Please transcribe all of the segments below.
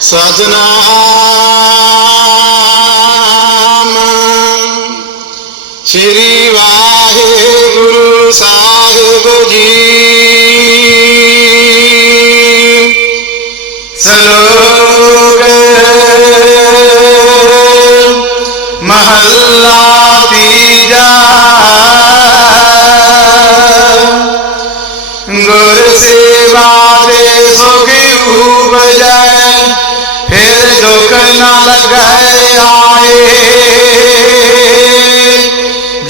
Sajna न लग। आए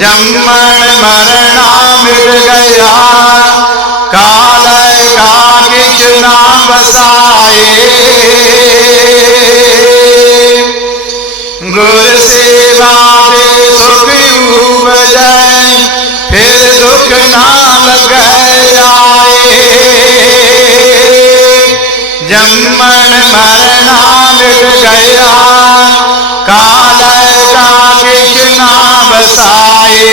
जम्मण मरणा मिल गया काल कागिज ना बसाए गुर सेवा सुख उपजय फिर दुख ना मन मरना गया। काल का कितना बसाए।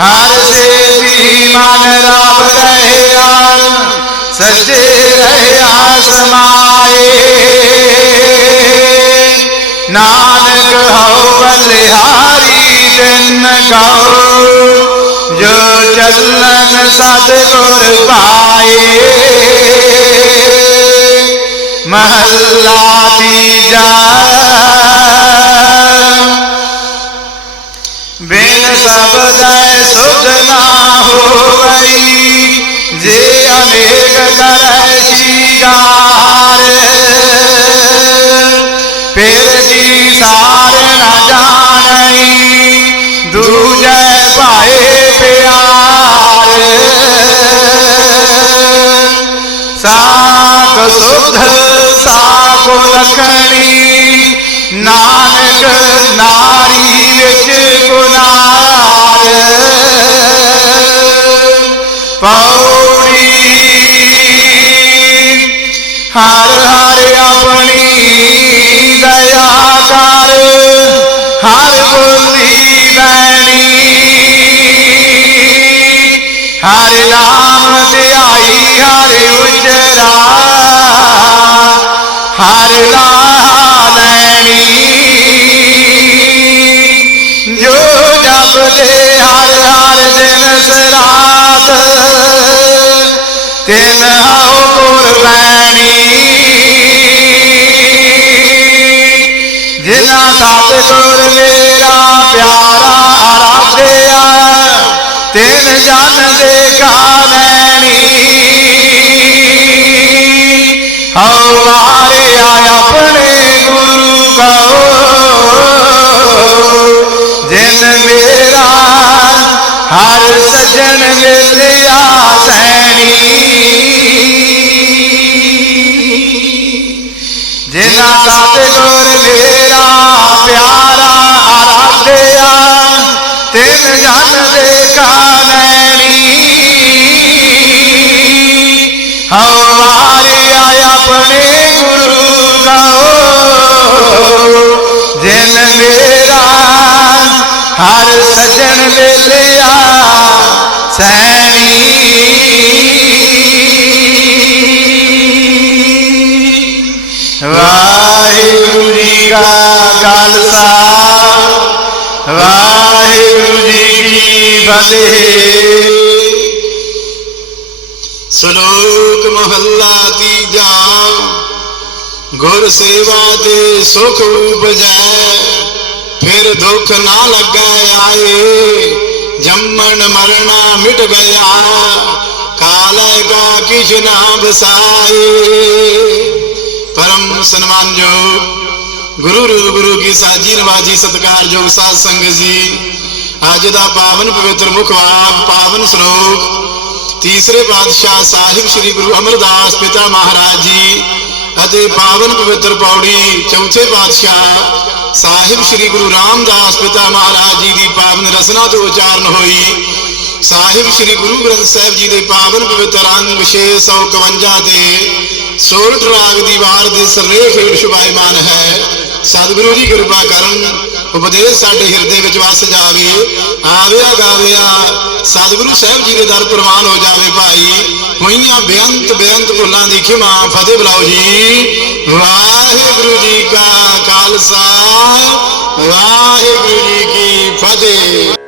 हर से मन राम रहया सचे रहया समाए। नानक हो बलिहारी जन कहो। जो चलन सतगुर पाए। महल्ला तीजा बिन सब सुध ना हो गई। जे अनेक करसी साख सुध साक लखणी नानक नारी विच गुनार पौड़ी, हर हर अपनी दया कर। हर बोली दैनी हर राम दयाई हर उज जन देखा नैनी। हमारे आया अपने गुरु को जिन मेरा हर सजन मिले ਹਉ ਮਾਰਿਆ ਆਪਣੇ ਗੁਰੂ ਗਾਓ ਜਿਨ ਮੇਰਾ ਹਰ ਸਜਣ ਮਿਲਿਆ ਸੈਣੀ ਵਾਹਿਗੁਰੂ ਜੀ ਕਾ ਖਾਲਸਾ ਵਾਹਿਗੁਰੂ ਜੀ ਕੀ ਫਤਿਹ ਸ਼ਲੋਕ ਮਹੱਲਾ ਤੀਜਾ ਗੁਰ ਸੇਵਾ ਤੇ ਸੁਖ ਉਪਜੈ ਫਿਰ ਦੁੱਖ ਨਾ ਲੱਗੈ ਆਏ ਜੰਮਣ ਮਰਣਾ ਮਿਟ ਗਿਆ ਕਾਲੈ ਕਾ ਕਿਛ ਨਾ ਬਸਾਏ ਪਰਮ ਸਨਮਾਨਯੋਗ ਗੁਰੂ ਰੂਪ ਗੁਰੂ ਕੀ ਸਾਜੀ ਨਵਾਜੀ ਸਤਿਕਾਰਯੋਗ ਸਾਧ ਸੰਗਤ ਜੀ ਅੱਜ ਦਾ ਪਾਵਨ ਪਵਿੱਤਰ ਮੁਖ ਵਾਕ ਪਾਵਨ ਸ਼ਲੋਕ ਤੀਸਰੇ ਪਾਤਸ਼ਾਹ ਸਾਹਿਬ ਸ੍ਰੀ ਗੁਰੂ ਅਮਰਦਾਸ ਪਿਤਾ ਮਹਾਰਾਜ ਜੀ ਅਤੇ ਪਾਵਨ ਪਵਿੱਤਰ ਪੌੜੀ ਚੌਥੇ ਪਾਤਸ਼ਾਹ ਸਾਹਿਬ ਸ੍ਰੀ ਗੁਰੂ ਰਾਮਦਾਸ ਪਿਤਾ ਮਹਾਰਾਜ ਜੀ ਦੀ ਪਾਵਨ ਰਸਨਾ ਤੋਂ ਉਚਾਰਨ ਹੋਈ। ਸਾਹਿਬ ਸ੍ਰੀ ਗੁਰੂ ਗ੍ਰੰਥ ਸਾਹਿਬ ਜੀ ਦੇ ਪਾਵਨ ਪਵਿੱਤਰ ਅੰਗ 651 ਤੇ ਸੋਰਠ ਰਾਗ ਦੀ ਵਾਰ ਦੇ ਸਰਲੇਖ ਹੇਠ ਸ਼ੁਭਾਇਮਾਨ ਹੈ। ਸਤਿਗੁਰੂ ਜੀ ਕਿਰਪਾ ਕਰਨ ਉਪਦੇਸ਼ ਸਾਡੇ ਹਿਰਦੇ ਵਿੱਚ ਵਸ ਜਾਵੇ, ਆਵਿਆ ਗਾਵਿਆ, ਸਤਿਗੁਰੂ ਸਾਹਿਬ ਜੀ ਦੇ ਦਰ ਪ੍ਰਵਾਨ ਹੋ ਜਾਵੇ ਭਾਈ। ਹੋਈਆਂ ਬੇਅੰਤ ਬੇਅੰਤ ਭੁੱਲਾਂ ਦੀ ਖਿਮਾ, ਫਤਿਹ ਬੁਲਾਓ ਜੀ। ਵਾਹਿਗੁਰੂ ਜੀ ਕਾ ਖਾਲਸਾ, ਵਾਹਿਗੁਰੂ ਜੀ ਕੀ ਫਤਿਹ।